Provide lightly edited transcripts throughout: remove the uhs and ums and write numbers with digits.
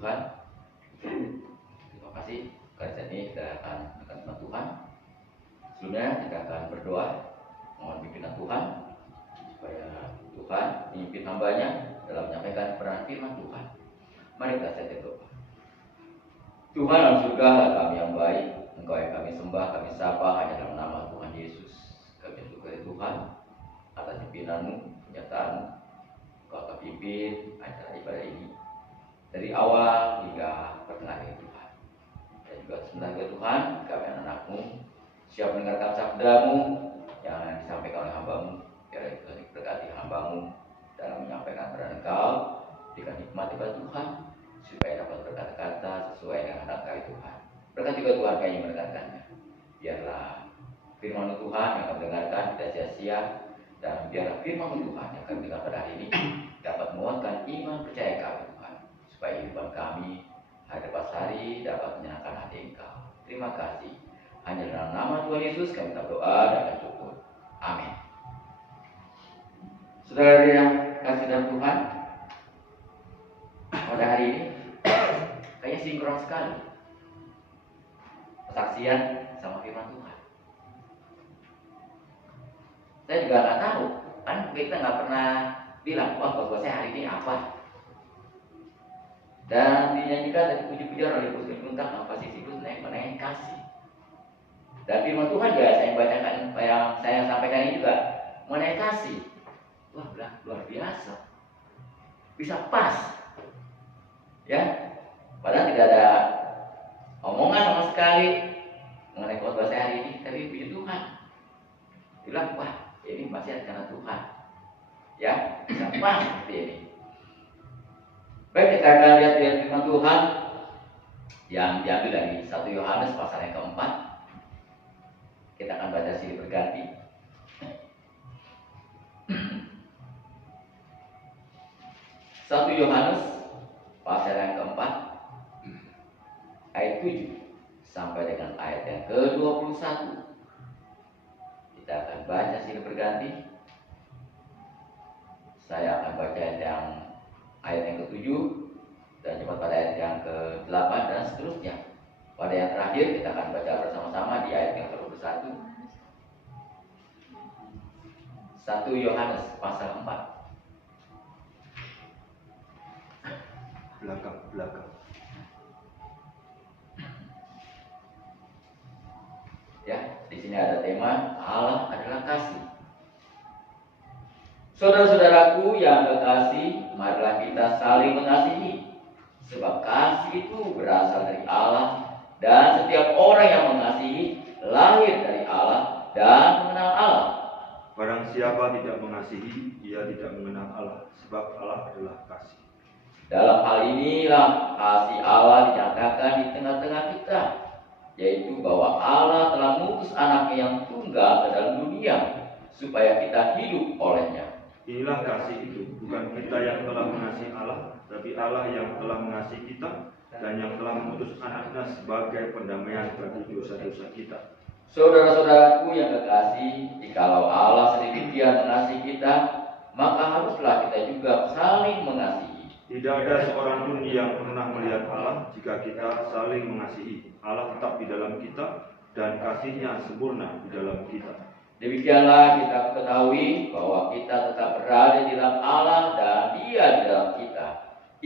Tuhan. Terima kasih. Kali ini kita akan firman Tuhan. Sebelumnya kita akan berdoa, mohon pimpinan Tuhan supaya Tuhan memimpin hambanya dalam menyampaikan kebenaran firman Tuhan. Mari kita saja berdoa. Tuhan dalam surga, kami yang baik, Engkau yang kami sembah, kami sapa hanya dalam nama Tuhan Yesus. Kami bersyukur Tuhan atas pimpinan-Mu, penyertaan-Mu. Engkau akan pimpin acara ibadah ini dari awal hingga pertengahan Tuhan. Dan juga sebenarnya Tuhan, kami anak-anak-Mu siap mendengarkan sabda-Mu yang disampaikan oleh hamba-Mu. Biar Tuhan berkati hamba-Mu dalam menyampaikan kepada Engkau dengan hikmat kepada Tuhan, supaya dapat berkata-kata sesuai dengan kehendak Kau Tuhan. Berkati juga Tuhan kami yang mendengarkannya. Biarlah firman Tuhan yang kami dengarkan tidak sia-sia, dan biarlah firman Tuhan yang kami dengar pada hari ini dapat menguatkan iman percaya kami Tuhan, supaya kehidupan kami hari lepas hari dapat menyenangkan hati Engkau. Terima kasih. Hanya dalam nama Tuhan Yesus kami berdoa dan bersyukur. Amin. Saudara yang kasih dalam Tuhan, pada hari ini kayaknya sinkron sekali kesaksian sama firman Tuhan. Saya juga nggak tahu, kan kita nggak pernah bilang, wah khotbah saya hari ini apa. Dan dinyanyikan dari puji-pujian oleh Ibu Sri Buntang, apa sih Ibu naik kasih. Dan firman Tuhan juga saya bacakan, yang saya sampaikan ini juga mengenai kasih. Wah, luar biasa, bisa pas, ya. Padahal tidak ada omongan sama sekali mengenai khotbah saya hari ini, tapi puji Tuhan, bilang wah ini masih karena Tuhan, ya, bisa pas seperti ini. Baik, kita akan lihat firman Tuhan yang diambil dari 1 Yohanes pasal yang keempat. Kita akan baca silih berganti. 1 Yohanes pasal yang keempat ayat 7 sampai dengan ayat yang ke-21. Kita akan baca silih berganti. Saya akan baca ayat yang ke-7 dan cepat pada ayat yang ke-8 dan seterusnya. Pada yang terakhir kita akan baca bersama-sama di ayat yang ke-21. 1 Yohanes pasal 4. Belakang. Ya, di sini ada tema Allah adalah kasih. Saudara-saudaraku yang kekasih, marilah kita saling mengasihi, sebab kasih itu berasal dari Allah, dan setiap orang yang mengasihi lahir dari Allah dan mengenal Allah. Barang siapa tidak mengasihi, ia tidak mengenal Allah, sebab Allah adalah kasih. Dalam hal inilah kasih Allah dinyatakan di tengah-tengah kita, yaitu bahwa Allah telah mengutus anaknya yang tunggal ke dalam dunia, supaya kita hidup olehnya. Inilah kasih itu, bukan kita yang telah mengasihi Allah, tapi Allah yang telah mengasihi kita, dan yang telah mengutus anaknya sebagai pendamaian bagi dosa-dosa kita. Saudara-saudaraku yang kekasih, jikalau Allah sedemikian mengasihi kita, maka haruslah kita juga saling mengasihi. Tidak ada seorang pun yang pernah melihat Allah jika kita saling mengasihi. Allah tetap di dalam kita dan kasih-Nya sempurna di dalam kita. Demikianlah kita ketahui bahwa kita tetap berada di dalam Allah dan Dia di dalam kita.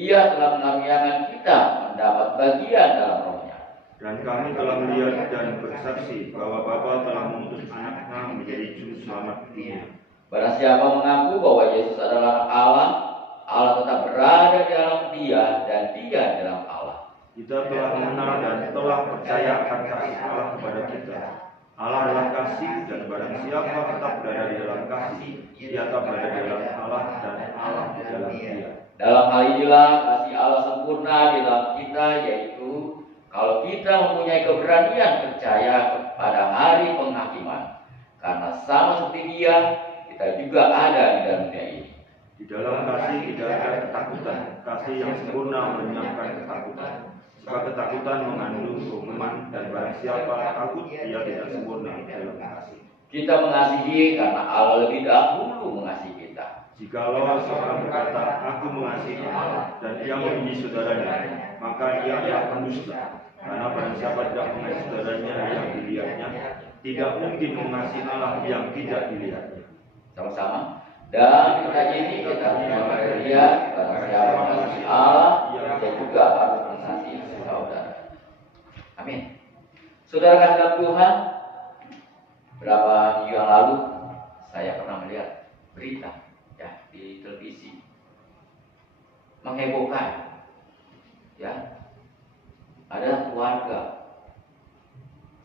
Ia telah mengaruniakan kita mendapat bagian dalam Roh-Nya. Dan kami telah melihat dan bersaksi bahwa Bapa telah mengutus anaknya menjadi juru selamat dunia. Barang siapa mengaku bahwa Yesus adalah Allah, Allah tetap berada di dalam Dia dan Dia di dalam Allah. Kita telah mengenal dan telah percaya akan kasih Allah kepada kita. Allah adalah kasih, dan barang siapa tetap berada di dalam kasih, dia tetap berada di dalam Allah dan Allah di dalam Dia. Dalam hal inilah kasih Allah sempurna di dalam kita, yaitu kalau kita mempunyai keberanian percaya kepada hari penghakiman, karena sama seperti Dia, kita juga ada di dalam dunia ini. Di dalam kasih tidak ada ketakutan. Kasih yang sempurna menyiapkan ketakutan. Sebab ketakutan mengandung hukuman, dan barang siapa takut, ia tidak sempurna dalam kasih. Kita mengasihi karena Allah lebih dahulu mengasihi kita. Jikalau seorang berkata, aku mengasihi Allah, dan ia membenci saudaranya, maka ia adalah pendusta. Karena barang siapa tidak mengasihi saudaranya yang dilihatnya, tidak mungkin mengasihi Allah yang tidak dilihatnya. Sama-sama. Dan kita ini kita melihat barang siapa mengasihi Allah, dia juga harus mengasihi saudara. Amin. Saudara kasih dalam Tuhan, berapa minggu yang lalu saya pernah melihat berita ya di televisi menghebohkan, ya, ada keluarga,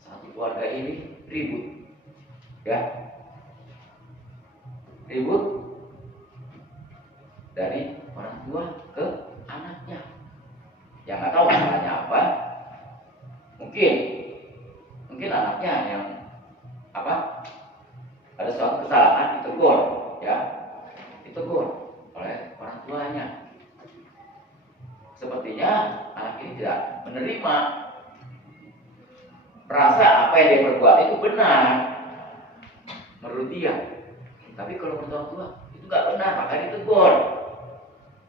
satu keluarga ini ribut, ya, ribut dari orang tua ke anaknya, yang nggak tahu masalahnya apa, mungkin anaknya yang apa, ada suatu kesalahan, ditegur, ya, ditegur oleh orang tuanya. Sepertinya anak ini tidak menerima, merasa apa yang dia perbuat itu benar menurut dia. Tapi kalau menurut orang tua itu nggak benar, maka ditegur.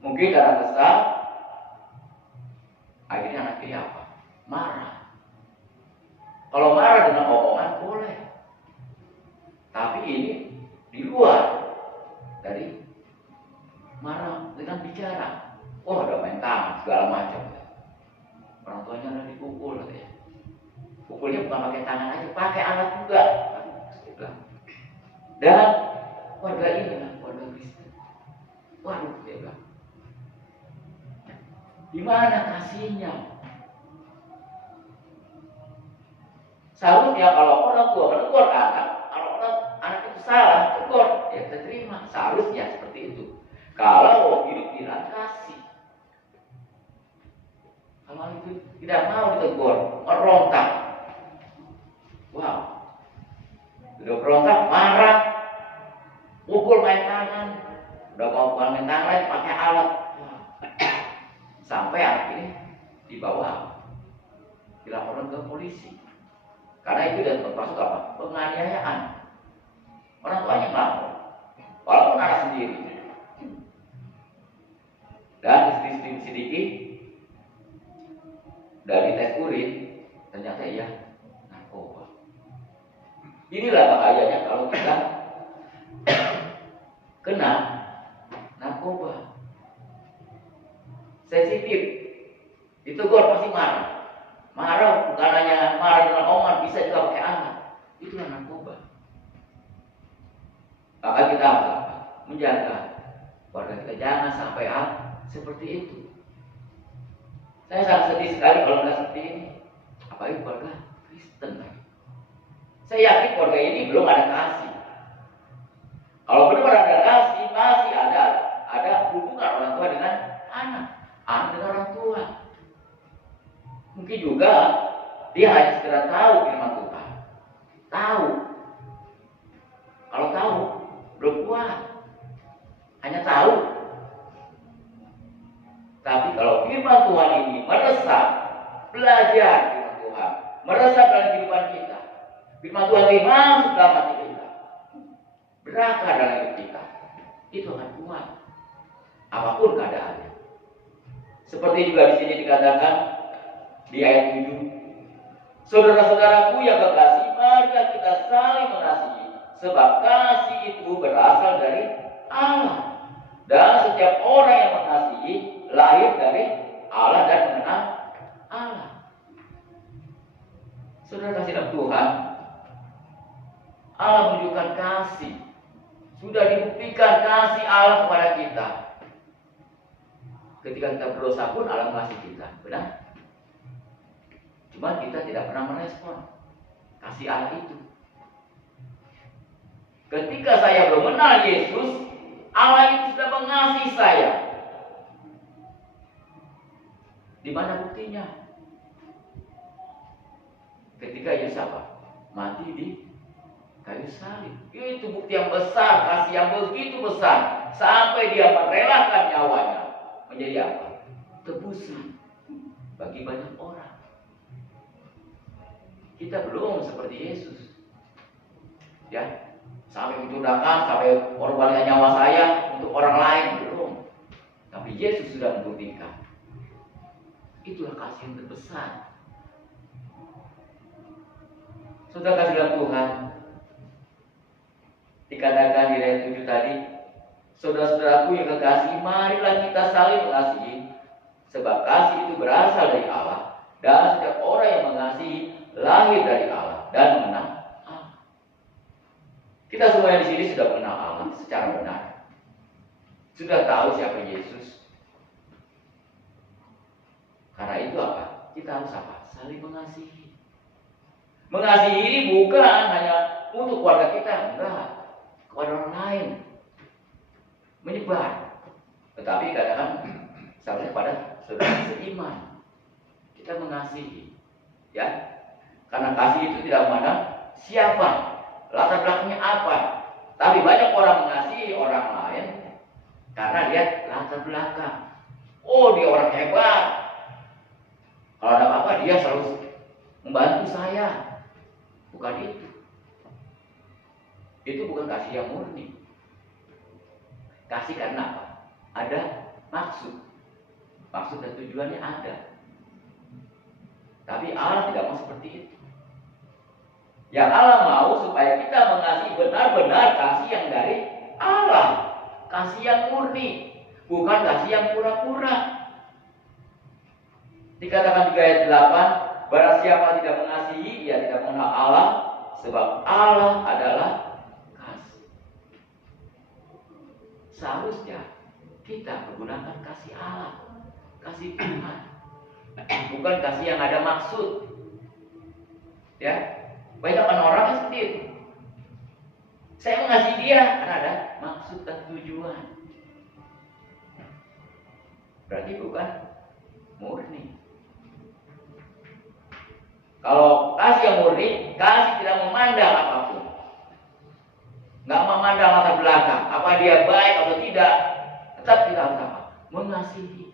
Mungkin karena kesal, akhirnya anak ini apa? Marah. Kalau marah dengan omongan boleh, tapi ini di luar dari marah dengan bicara. Oh, ada main tangan segala macam. Orang tuanya udah dipukul, ya. Pukulnya bukan pakai tangan aja, pakai alat juga. Dan warga ini adalah warga Kristen. Waduh, dia bilang, di mana kasihnya? Seharusnya kalau orang tua menegur anak, kalau anak itu salah, tegur, ya kita terima. Seharusnya seperti itu. Kalau hidup tidak kasih, kalau itu tidak mau ditegur, merontak. Wow, udah berontak, marah, pukul main tangan, udah mau main tangan lagi pakai alat. Sampai anak ini dibawa, dilaporkan ke polisi. Karena itu dan termasuk apa? Penganiayaan. Orang tuanya melapor, walaupun anak sendiri. Dan sedikit dari tes urin ternyata iya narkoba. Inilah bahayanya kalau kita kena narkoba. Sensitif, ditegur pasti marah. Marah bukan hanya marah dengan omongan, bisa juga pakai alat. Itulah narkoba. Maka kita harus apa? Menjaga keluarga kita jangan sampai seperti itu. Saya sangat sedih sekali kalau melihat seperti ini. Apalagi keluarga Kristen. Saya yakin keluarga ini belum ada kasih. Kalau benar ada kasih, masih ada hubungan orang tua dengan anak dengan orang tua. Mungkin juga dia hanya sekedar tahu firman Tuhan. Tahu. Kalau tahu, belum kuat. Hanya tahu. Tapi kalau firman Tuhan ini meresap, belajar firman Tuhan, meresap dalam kehidupan kita. Firman Tuhan ini masuk dalam hati kita, berakar dalam hidup kita. Itu akan kuat. Apapun keadaannya. Seperti juga di sini dikatakan di ayat 7. Saudara-saudaraku yang kekasih, marilah kita saling mengasihi, sebab kasih itu berasal dari Allah. Dan setiap orang yang mengasihi lahir dari Allah dan mengenal Allah. Saudara kasih dalam Tuhan, Allah menunjukkan kasih. Sudah dibuktikan kasih Allah kepada kita. Ketika kita berdosa pun Allah mengasihi kita, benar? Cuma kita tidak pernah merespon kasih Allah itu. Ketika saya belum mengenal Yesus, Allah itu sudah mengasihi saya. Di mana buktinya? Ketika Yesus apa? Mati di kayu salib. Itu bukti yang besar, kasih yang begitu besar, sampai dia merelakan nyawanya menjadi apa? Tebusan bagi banyak orang. Kita belum seperti Yesus, ya. sampai mencurahkan, sampai korbankan nyawa saya untuk orang lain, belum. Tapi Yesus sudah membuktikan. Itulah kasih yang terbesar. Saudara kasih dalam Tuhan, dikatakan di ayat 7 tadi, saudara-saudaraku yang kekasih, marilah kita saling mengasihi, sebab kasih itu berasal dari Allah, dan setiap orang yang mengasihi lahir dari Allah dan mengenal Allah. Kita semua yang di sini sudah mengenal Allah secara benar. Sudah tahu siapa Yesus. Karena itu apa? Kita harus apa? Saling mengasihi. Mengasihi ini bukan hanya untuk keluarga kita, enggak. Kepada orang lain. Menyebar. Tetapi kadang-kadang seharusnya pada saudara seiman. Kita mengasihi. Ya. Karena kasih itu tidak memandang siapa, latar belakangnya apa. Tapi banyak orang mengasihi orang lain karena dia latar belakang. Oh, dia orang hebat. Kalau ada apa-apa dia selalu membantu saya. Bukan itu. Itu bukan kasih yang murni. Kasih karena apa? Ada maksud. Maksud dan tujuannya ada. Tapi Allah tidak mau seperti itu. Yang Allah mau supaya kita mengasihi benar-benar kasih yang dari Allah. Kasih yang murni. Bukan kasih yang pura-pura. Dikatakan di ayat 8, barang siapa tidak mengasihi, ia tidak mengenal Allah, sebab Allah adalah kasih. Seharusnya kita menggunakan kasih Allah, kasih Tuhan, bukan kasih yang ada maksud. Ya, banyak orang yang seperti itu. Saya mengasihi dia karena ada maksud dan tujuan. Berarti bukan murni. Kalau kasih yang murni, kasih tidak memandang apapun. Nggak memandang latar belakang, apa dia baik atau tidak. Tetap kita harus apa? Mengasihi.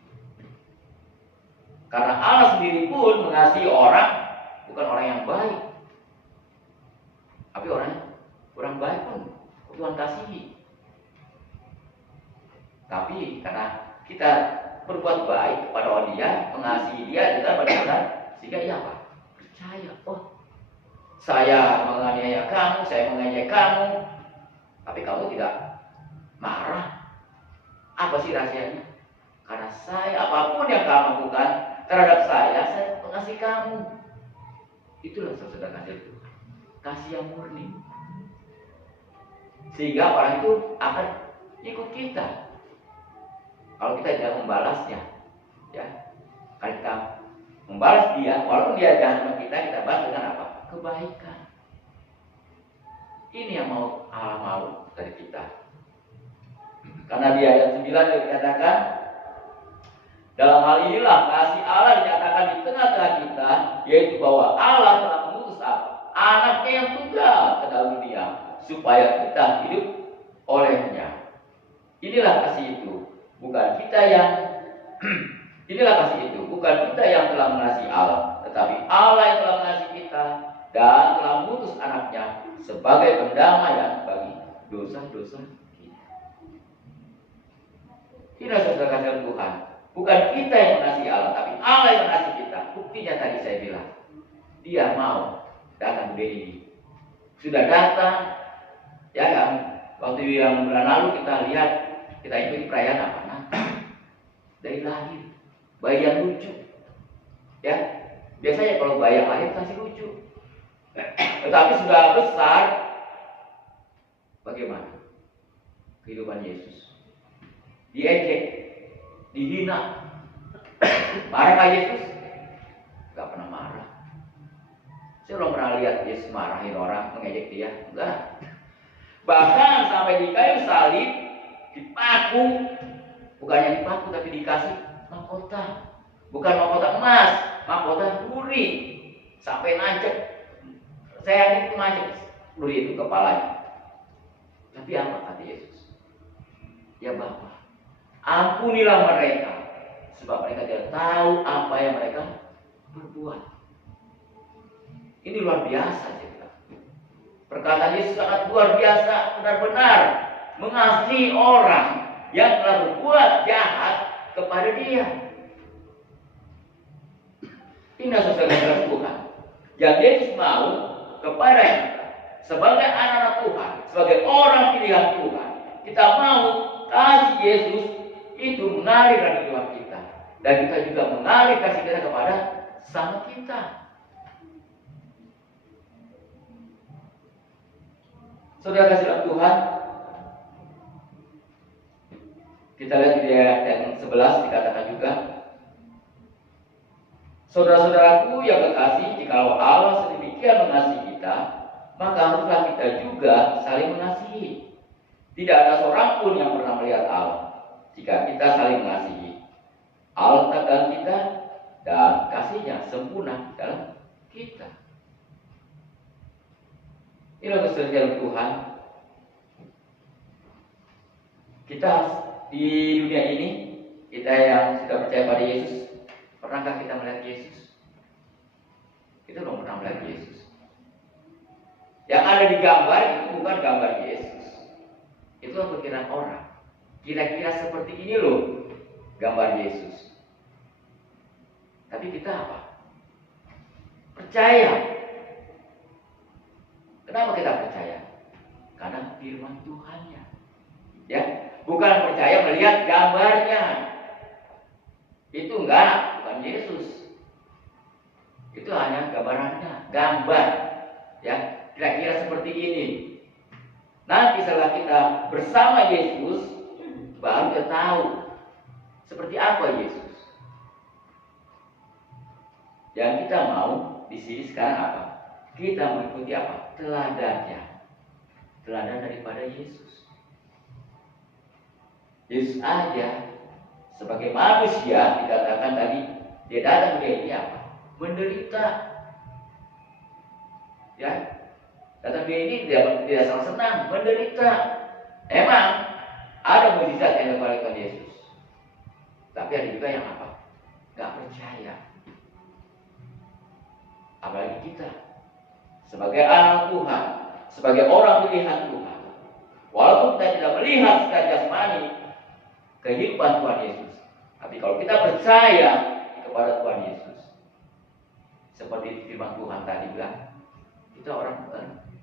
Karena Allah sendiri pun mengasihi orang, bukan orang yang baik. Tapi orang yang kurang baik pun Tuhan kasihi. Tapi karena kita berbuat baik kepada orang dia, mengasihi dia, kita benar-benar sehingga ia apa? Percaya, oh saya menganiaya kamu, saya mengejek kamu, tapi kamu tidak marah. Apa sih rahasianya? Karena saya, apapun yang kamu lakukan terhadap saya mengasihi kamu. Itulah saudara kasih Tuhan, kasih yang murni. Sehingga orang itu akan ikut kita. Kalau kita tidak membalasnya, ya, kalau kita membalas dia, walaupun dia jahat sama kita balas dengan apa? Kebaikan. Ini yang mau Allah mau dari kita. Karena di ayat 9 dikatakan, dalam hal inilah kasih Allah dinyatakan di tengah-tengah kita, yaitu bahwa Allah telah mengutus apa? Anaknya yang tunggal ke dalam dunia, supaya kita hidup olehnya. Inilah kasih itu, bukan kita yang inilah kasih itu, bukan kita yang telah mengasihi Allah, tetapi Allah yang telah mengasihi kita dan telah mengutus anaknya sebagai pendamaian bagi dosa-dosa kita. Inilah saudara kasih Tuhan, bukan kita yang mengasihi Allah, tapi Allah yang mengasihi kita. Buktinya tadi saya bilang, dia mau datang ke ini. Sudah datang, ya kan? Waktu yang bulan lalu kita lihat, kita ikuti perayaan apa? Nah, dari lahir, bayi yang lucu, ya. Biasanya kalau bayi yang lahir kasih lucu, tetapi sudah besar, bagaimana kehidupan Yesus? Diejek, dihina, marah Yesus? Gak pernah marah. Saya belum pernah lihat Yesus marahin orang, mengejek dia, enggak. Bahkan sampai di kayu salib, dipaku, bukannya dipaku tapi dikasih mahkota, bukan mahkota emas, mahkota duri, sampai nancep. Saya itu nancep duri itu kepalanya. Tapi apa kata Yesus? Ya Bapa, ampunilah mereka, sebab mereka tidak tahu apa yang mereka berbuat. Ini luar biasa cerita. Perkataan Yesus sangat luar biasa, benar-benar mengasihi orang yang telah berbuat jahat kepada dia. Inilah saudara Tuhan yang Yesus mau kepada kita sebagai anak-anak Tuhan, sebagai orang pilihan Tuhan. Kita mau kasih Yesus itu mengalir dalam kehidupan kita, dan kita juga mengalir kasih kita kepada sama kita. Saudara kasih dalam Tuhan, kita lihat di ayat yang 11 dikatakan juga, saudara-saudaraku yang kekasih, jikalau Allah sedemikian mengasihi kita, maka haruslah kita juga saling mengasihi. Tidak ada seorang pun yang pernah melihat Allah. Jika kita saling mengasihi, Allah tetap dalam kita dan kasihnya sempurna dalam kita. Inilah kesetiaan Tuhan. Kita di dunia ini, kita yang sudah percaya pada Yesus, pernahkah kita melihat Yesus? Kita belum pernah melihat Yesus. Yang ada di gambar itu bukan gambar Yesus. Itulah pikiran orang. Kira-kira seperti ini loh gambar Yesus. Tapi kita apa? Percaya. Kenapa kita percaya? Karena firman Tuhannya. Ya, bukan percaya melihat gambarnya. Itu bukan Yesus. Itu hanya gambarannya, gambar. Ya, kira-kira seperti ini. Nanti setelah kita bersama Yesus, baru kita tahu seperti apa Yesus. Yang kita mau di sini sekarang apa? Kita mengikuti apa? Teladannya. Teladan daripada Yesus. Yesus aja sebagai manusia dikatakan tadi, dia datang ke dunia ini apa? Menderita. Ya, datang ke dunia ini tidak senang, menderita. Emang ada mukjizat yang dilakukan Yesus, tapi ada juga yang apa? Gak percaya. Apalagi kita sebagai anak Tuhan, sebagai orang pilihan Tuhan, walaupun kita tidak melihat secara jasmani kehidupan Tuhan Yesus, tapi kalau kita percaya kepada Tuhan Yesus, seperti firman Tuhan tadi bilang, kita orang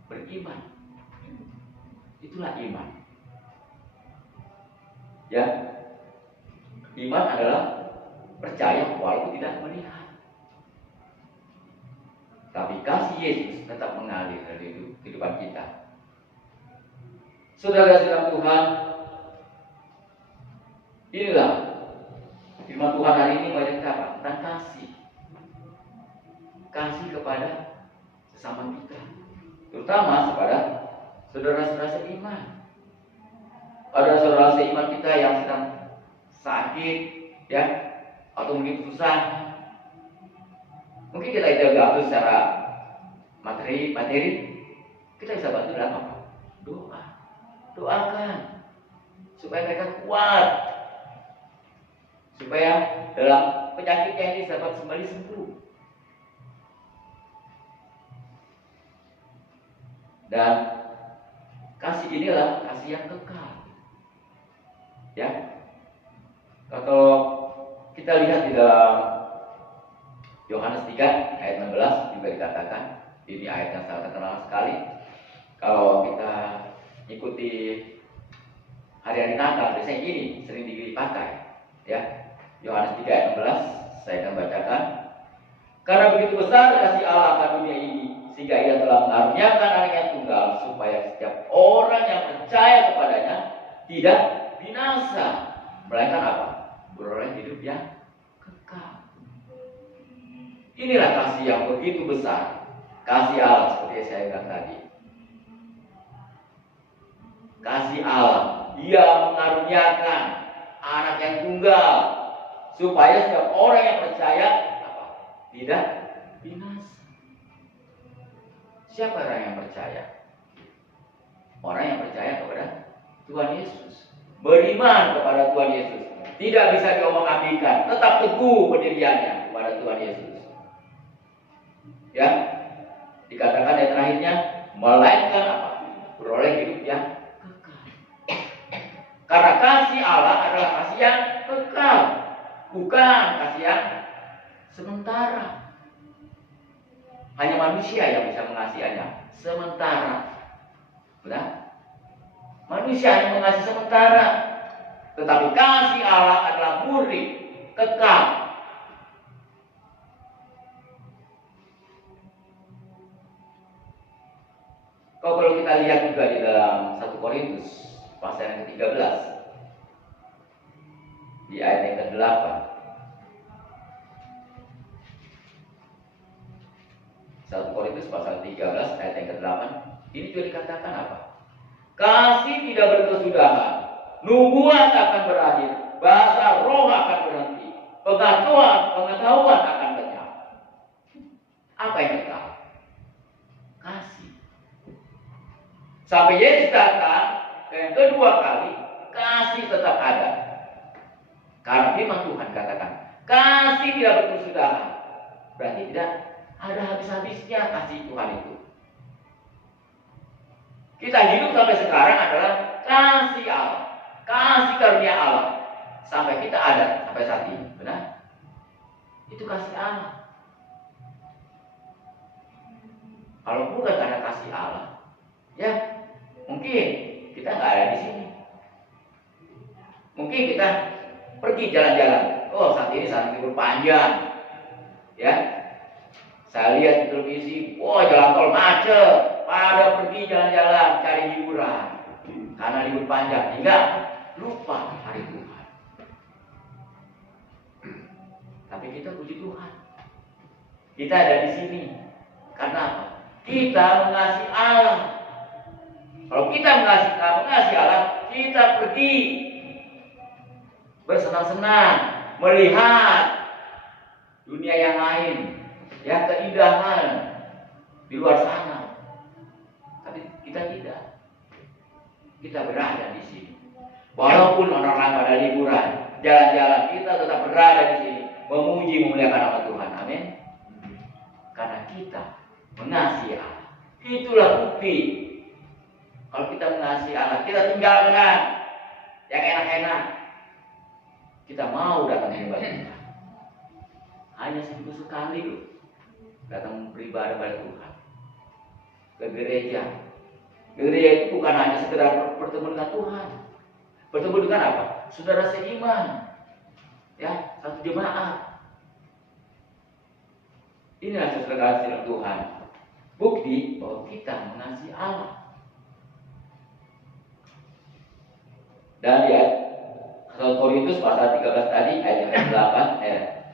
beriman. Itulah iman. Ya, iman adalah percaya walaupun tidak melihat. Tapi kasih Yesus tetap mengalir dari kehidupan kita. Saudara-saudara Tuhan, inilah firman Tuhan hari ini mengajak kita apa? Tentang kasih. Kasih kepada sesama kita, terutama kepada saudara-saudara seiman. Ada saudara seiman kita yang sedang sakit, ya, atau mungkin susah. Mungkin kita tidak bantu secara materi, kita bisa bantu dalam apa? Doa. Doakan supaya mereka kuat, supaya dalam penyakitnya ini dapat kembali sembuh. Dan kasih inilah kasih yang kekal. Ya, kalau kita lihat di dalam Yohanes 3 ayat 16 juga dikatakan, ini ayat yang sangat terkenal sekali. Kalau kita ikuti hari-hari Natal, biasanya ini sering dipakai. Ya, Yohanes 3 ayat 16, saya akan bacakan. Karena begitu besar kasih Allah akan dunia ini, sehingga Ia telah mengaruniakan Anaknya tunggal, supaya setiap orang yang percaya kepadanya tidak binasa, melainkan apa? Beroleh hidup yang kekal. Inilah kasih yang begitu besar, kasih Allah seperti yang saya bilang tadi. Kasih Allah, Dia mengaruniakan Anak yang tunggal, supaya setiap orang yang percaya apa? Tidak binasa. Siapa orang yang percaya? Orang yang percaya kepada Tuhan Yesus, beriman kepada Tuhan Yesus, tidak bisa diomong-ambingkan, tetap teguh pendiriannya kepada Tuhan Yesus. Ya, dikatakan ayat terakhirnya, melainkan apa? Beroleh hidup yang kekal. Karena kasih Allah adalah kasih yang kekal, bukan kasih yang sementara. Hanya manusia yang bisa mengasihinya sementara. Benar? Manusia yang mengasihi sementara, tetapi kasih Allah adalah murni, kekal. Kalau kita lihat juga di dalam 1 Korintus pasal yang ke-13 di ayat yang ke-8. 1 Korintus pasal 13 ayat yang ke-8, ini juga dikatakan apa? Kasih tidak berkesudahan, nubuat akan berakhir, bahasa roh akan berhenti, pengetahuan akan lenyap. Apa yang kekal? Kasih. Sampai Yesus datang yang kedua kali, kasih tetap ada. Karena firman Tuhan katakan, kasih tidak berkesudahan. Berarti tidak ada habis-habisnya kasih Tuhan itu. Kita hidup sampai sekarang adalah kasih Allah, kasih karunia Allah. Sampai kita ada sampai saat ini, benar? Itu kasih Allah. Kalau bukan karena kasih Allah, ya mungkin kita nggak ada di sini. Mungkin kita pergi jalan-jalan. Oh, saat ini saat libur panjang, ya. Saya lihat di televisi, wah jalan tol macet. Pada pergi jalan-jalan cari hiburan karena libur panjang, hingga lupa hari Tuhan. Tapi kita puji Tuhan, kita ada di sini karena apa? Kita mengasihi Allah. Kalau kita mengasihi Allah, kita pergi bersenang-senang melihat dunia yang lain, ya, keindahan di luar sana. Tapi kita tidak. Kita berada di sini. Walaupun orang-orang pada liburan, jalan-jalan, kita tetap berada di sini, memuji, memuliakan nama Tuhan. Amin. Karena kita mengasihi Allah. Itulah bukti. Kalau kita mengasihi Allah, kita tinggalkan yang enak-enak. Kita mau datang ke ibadah Tuhan. Hanya seminggu sekali loh datang beribadah pada Tuhan. Ke gereja. Gereja itu bukan hanya sekedar bertemu dengan Tuhan. Bertemu dengan apa? Saudara seiman. Ya, satu jemaat. Inilah saudara kasih Tuhan. Bukti bahwa kita mengasihi Allah. Dan lihat 1 Korintus pasal 13 tadi ayat yang ke-8,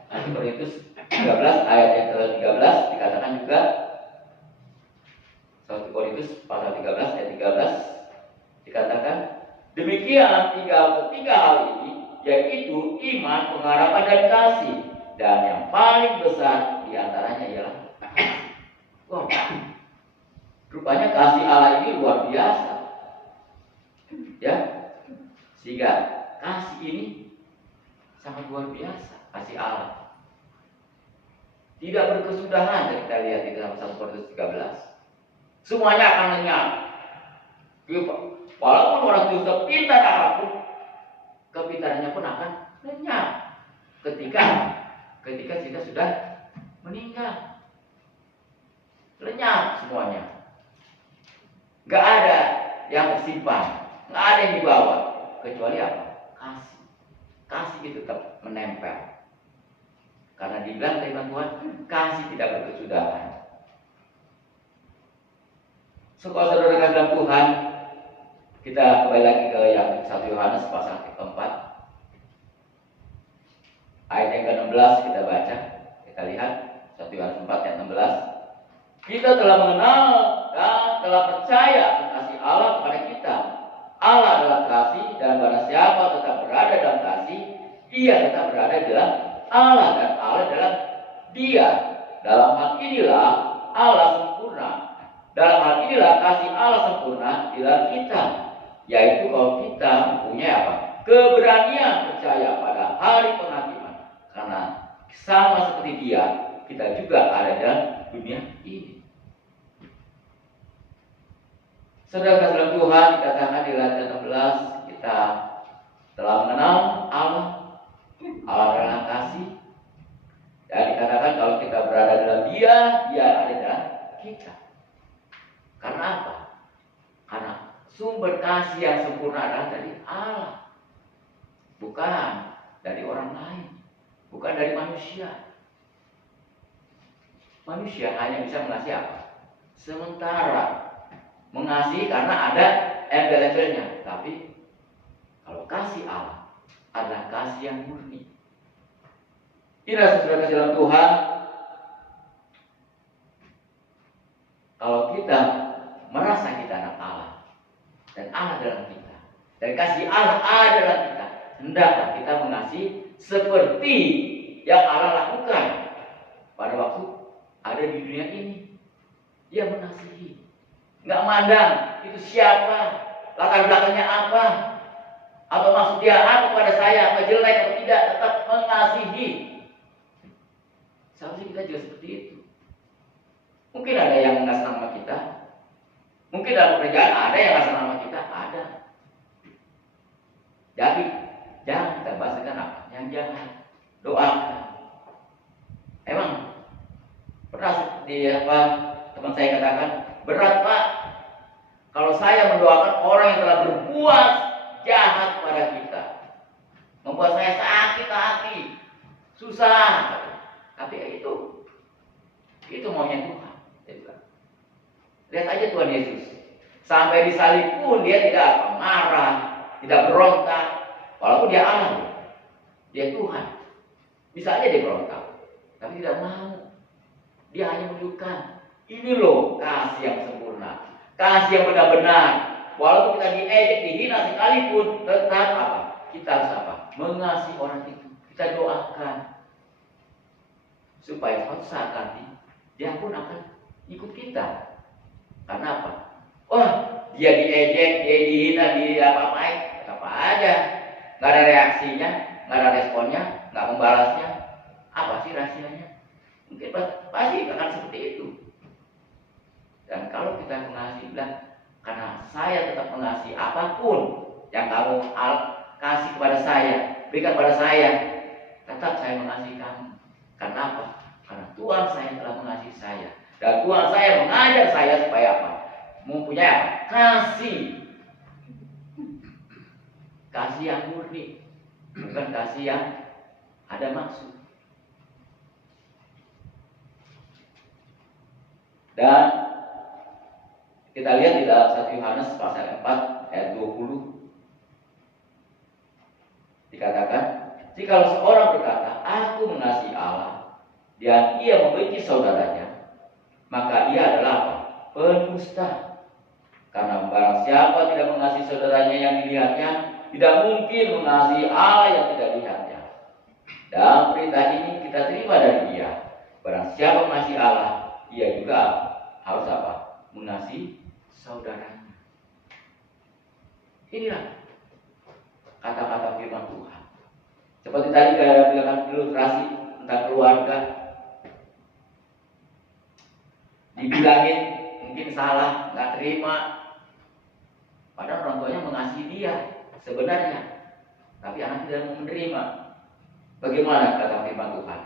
1 Korintus 13 ayat yang ke-13 dikatakan juga, 1 Korintus pasal 13 ayat 13 dikatakan, demikian tiga hal ini, yaitu iman, pengharapan, dan kasih, dan yang paling besar diantaranya ialah kasih. Wah, rupanya kasih Allah ini luar biasa, ya, sehingga kasih ini sangat luar biasa, kasih Allah. Tidak berkesudahan, kita lihat di dalam 1 Korintus 13. Semuanya akan lenyap. Walaupun orang itu sepintar apapun, kepintarannya pun akan lenyap ketika kita sudah meninggal. Lenyap semuanya. Gak ada yang tersimpan, gak ada yang dibawa, kecuali apa? Kasih. Kasih itu tetap menempel. Karena dibilang firman Tuhan, kasih tidak berkesudahan. Saudara dalam Tuhan, kita kembali lagi ke yang 1 Yohanes pasal ke-4 ayat yang ke-16 kita baca. Kita lihat 1 Yohanes 4 ayat 16. Kita telah mengenal dan telah percaya kasih Allah kepada kita. Allah adalah kasih, dan barang siapa tetap berada dalam kasih, ia tetap berada dalam Allah, dan Allah dalam dia. Dalam hal inilah Allah sempurna. Dalam hal inilah kasih Allah sempurna di dalam kita, yaitu kalau kita mempunyai apa? Keberanian percaya pada hari penghakiman. Karena sama seperti dia, kita juga ada dalam dunia ini. Saudara dalam Tuhan, dikatakan di ayat 16, kita telah mengenal Allah. Allah adalah kasih. Dan dikatakan kalau kita berada dalam Dia, Dia ada dalam kita. Karena apa? Karena sumber kasih yang sempurna adalah dari Allah, bukan dari orang lain, bukan dari manusia. Manusia hanya bisa mengasihi apa? Sementara mengasihi karena ada embel-embelnya. Tapi kalau kasih Allah adalah kasih yang murni. Inilah saudara kasih dalam Tuhan. Kalau kita merasa kita anak Allah dan Allah dalam kita, dan kasih Allah ada dalam kita, hendaklah kita mengasihi seperti yang Allah lakukan pada waktu ada di dunia ini. Dia mengasihi, nggak mandang itu siapa, latar belakangnya apa, atau maksud dia apa pada saya, apa jelek atau tidak, tetap mengasihi. Seharusnya kita juga seperti itu. Mungkin ada yang nggak senang sama kita, mungkin dalam pekerjaan ada yang nggak senang sama kita, ada. Jadi jangan kita bahaskan apa yang jahat, doakan. Emang pernah teman saya katakan, berat Pak kalau saya mendoakan orang yang telah berbuat jahat pada kita, membuat saya sakit hati, susah. Tapi itu maunya Tuhan. Lihat aja Tuhan Yesus, sampai disalib pun dia tidak marah, tidak berontak, walaupun dia Allah, dia Tuhan. Bisa aja dia berontak, tapi tidak mau. Dia hanya menunjukkan, ini loh kasih yang sempurna, kasih yang benar-benar. Walaupun kita diejek, dihina sekalipun, tetap apa? Kita harus apa? Mengasihi orang itu. Kita doakan supaya suatu saat nanti dia pun akan ikut kita. Karena apa? Wah, dia diejek, dia dihina, dia apa-apain, apa aja, nggak ada reaksinya, nggak ada responnya, nggak membalasnya. Apa sih rahasianya? Mungkin pasti akan seperti itu. Dan kalau kita mengasihi, bilang, karena saya tetap mengasihi apapun yang kamu kasih kepada saya, berikan kepada saya, tetap saya mengasihi kamu. Karena apa? Karena Tuhan saya telah mengasihi saya, dan Tuhan saya mengajar saya supaya apa? Mempunyai apa? Kasih. Kasih yang murni, bukan kasih yang ada maksud. Dan kita lihat di dalam 1 Yohanes pasal 4 ayat 20 dikatakan, jikalau seorang berkata, aku mengasihi Allah, dan ia membenci saudaranya, maka ia adalah apa? Pendusta. Karena barang siapa tidak mengasihi saudaranya yang dilihatnya, tidak mungkin mengasihi Allah yang tidak dilihatnya. Dan berita ini kita terima dari dia, barang siapa mengasihi Allah, ia juga harus apa? Mengasihi saudaranya. Inilah kata-kata firman Tuhan. Seperti tadi kita bilang ilustrasi tentang keluarga, dibilangin mungkin salah, nggak terima, padahal orang tuanya mengasihi dia sebenarnya, tapi anak tidak mau menerima. Bagaimana kata firman Tuhan?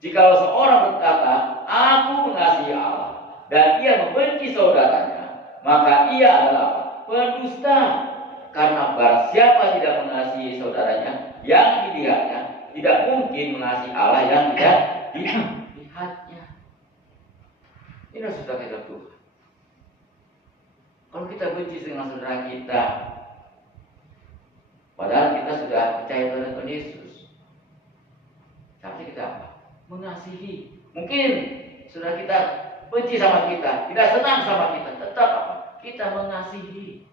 Jikalau seorang berkata, aku mengasihi Allah, dan ia membenci saudaranya, maka ia adalah apa? Pendusta. Karena barang siapa tidak mengasihi saudaranya yang dilihatnya, tidak mungkin mengasihi Allah yang tidak dilihatnya. Ini sudah kita Tuhan. Kalau kita benci dengan saudara kita, padahal kita sudah percaya pada Tuhan Yesus, tapi kita apa? Mengasihi. Mungkin saudara kita benci sama kita, tidak senang sama kita, tetap apa? Kita mengasihi.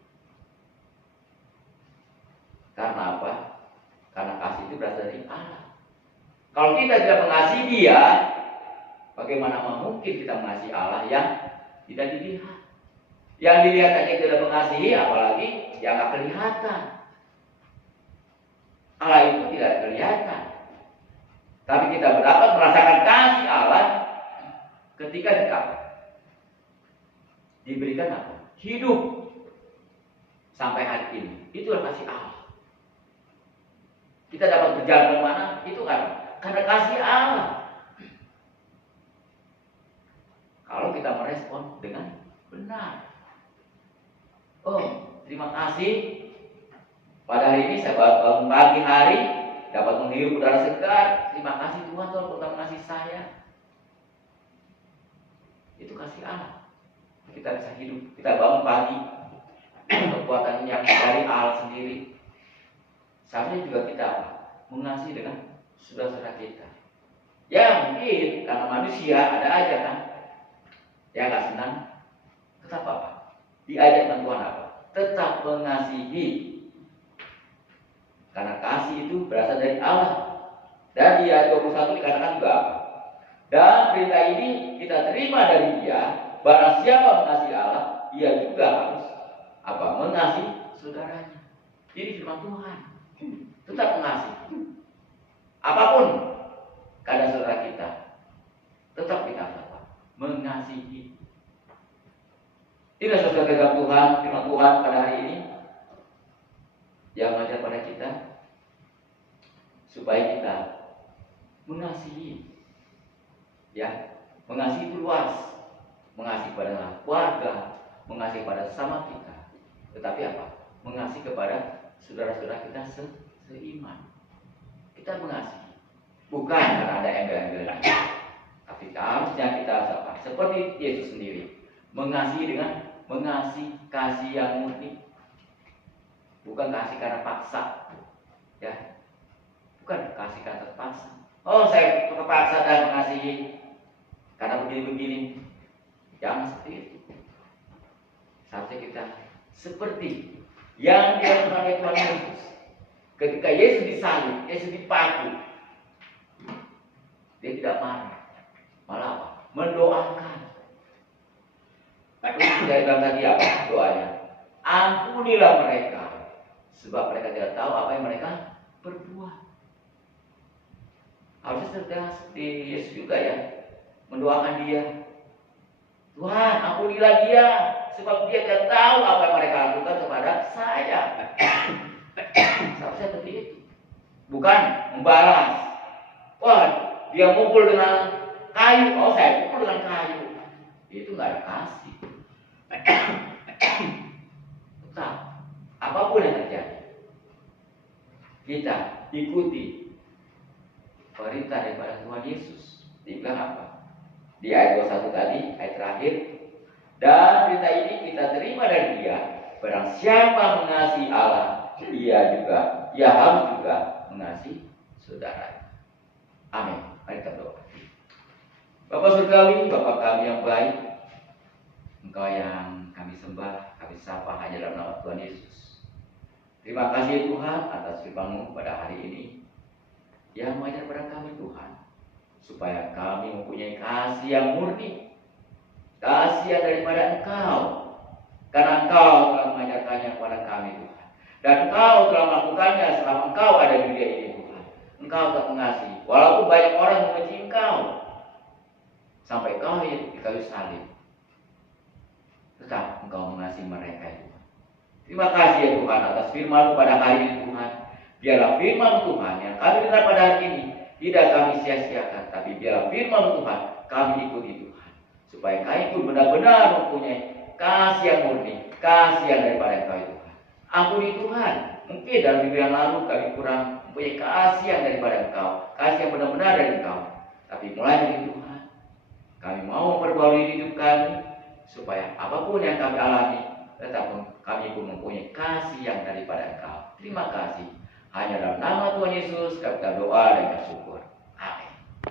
Karena apa? Karena kasih itu berasal dari Allah. Kalau kita tidak mengasihi dia, bagaimana mungkin kita mengasihi Allah yang tidak dilihat? Yang dilihat aja tidak mengasihi, apalagi yang tidak kelihatan. Allah itu tidak kelihatan, tapi kita dapat merasakan kasih Allah ketika kita diberikan apa? Hidup. sampai hari ini. Itulah kasih Allah. Kita dapat berjalan ke mana? Itu karena kasih Allah. Kalau kita merespon dengan benar. Oh, terima kasih. Pada hari ini saya bangun pagi hari dapat menghirup udara segar. Terima kasih Tuhan telah mengasihi saya. Itu kasih Allah. Kita bisa hidup. Kita bangun pagi. Kekuatan yang dari Allah sendiri. Seharusnya juga kita mengasihi dengan saudara-saudara kita. Ya mungkin karena manusia ada aja kan. Ya gak senang. Tetap apa? Diajarkan Tuhan apa? Tetap mengasihi. Karena kasih itu berasal dari Allah. Dan di ayat 21 dikatakan juga apa? Dan perintah ini kita terima dari Dia. Barang siapa mengasihi Allah, ia juga harus apa? Mengasihi saudaranya. Jadi firman Tuhan. Tetap mengasihi. Apapun keadaan saudara kita, tetap kita apa? Mengasihi. Inilah saudara Tuhan, firman Tuhan pada hari ini yang mengajar pada kita supaya kita mengasihi. Ya, mengasihi itu luas. Mengasihi pada keluarga, mengasihi pada sesama kita. Tetapi apa? Mengasihi kepada saudara-saudara kita seiman. Kita mengasihi. Bukan karena ada embel-embel. Tapi harusnya kita apa? Seperti Yesus sendiri. Mengasihi dengan mengasihi kasih yang murni. Bukan kasih karena paksa. Ya. Bukan kasih karena terpaksa. Oh, saya terpaksa dan mengasihi karena begini-begini. Jangan seperti itu. Seharusnya kita seperti yang dilakukan oleh Tuhan Yesus. Ketika Yesus disalib, Yesus dipaku, dia tidak marah, malah apa? Mendoakan. Terus saya bilang tadi apa doanya? Ampunilah mereka, sebab mereka tidak tahu apa yang mereka berbuat. Harusnya seperti Yesus juga ya, mendoakan dia. Tuhan, ampunilah dia, sebab dia tidak tahu apa yang mereka lakukan kepada saya. Seharusnya seperti itu. Bukan membalas. Wah, dia mukul dengan kayu. Oh, saya pukul dengan kayu. Itu nggak ada kasih. Tetap, apapun yang terjadi, kita ikuti perintah daripada Tuhan Yesus. Dibilang apa? Di ayat 21 tadi, ayat terakhir. Dan perintah ini kita terima dari Dia. Barang siapa mengasihi Allah, ia harus juga mengasihi saudara. Amin. Mari kita berdoa. Bapa surgawi, Bapa kami yang baik, Engkau yang kami sembah, kami sapa hanya dalam nama Tuhan Yesus. Terima kasih Tuhan atas firman-Mu pada hari ini yang mengajar pada kami Tuhan, supaya kami mempunyai kasih yang murni, kasih yang daripada Engkau, karena Engkau telah mengajarkannya kepada kami Tuhan, dan Engkau telah melakukannya selama Engkau ada di dunia ini Tuhan. Engkau telah mengasihi, walaupun banyak orang membenci Engkau, sampai Engkau di kayu salib, tetap Engkau mengasihi mereka Tuhan. Terima kasih ya Tuhan atas firman-Mu pada hari ini Tuhan. Biarlah firman Tuhan yang kami dengar pada hari ini tidak kami sia-siakan, tapi biarlah firman Tuhan kami ikuti Tuhan, supaya kami pun benar-benar mempunyai kasih yang murni, kasih yang daripada Engkau Tuhan. Ampuni Tuhan, mungkin dalam minggu yang lalu kami kurang mempunyai kasih yang daripada Engkau, kasih yang benar-benar dari Engkau. Tapi mulai dari Tuhan, kami mau memperbarui hidup kami, supaya apapun yang kami alami, tetap kami pun mempunyai kasih yang daripada Engkau. Terima kasih. Hanya dalam nama Tuhan Yesus kami berdoa dan bersyukur.